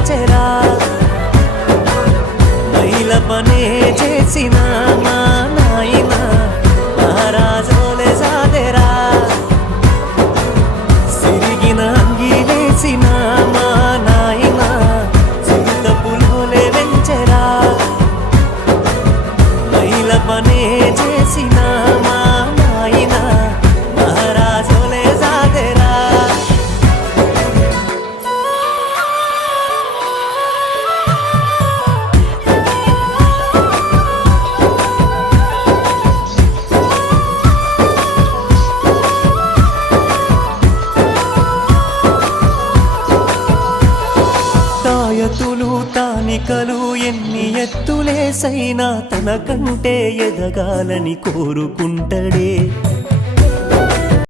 మార్చెరా మైల పనే చేసిన మా నాయన? మహారాజోలే ఆయతులు తానికలు ఎన్ని ఎత్తులేసైనా తనకంటే ఎదగాలని కోరుకుంటడే.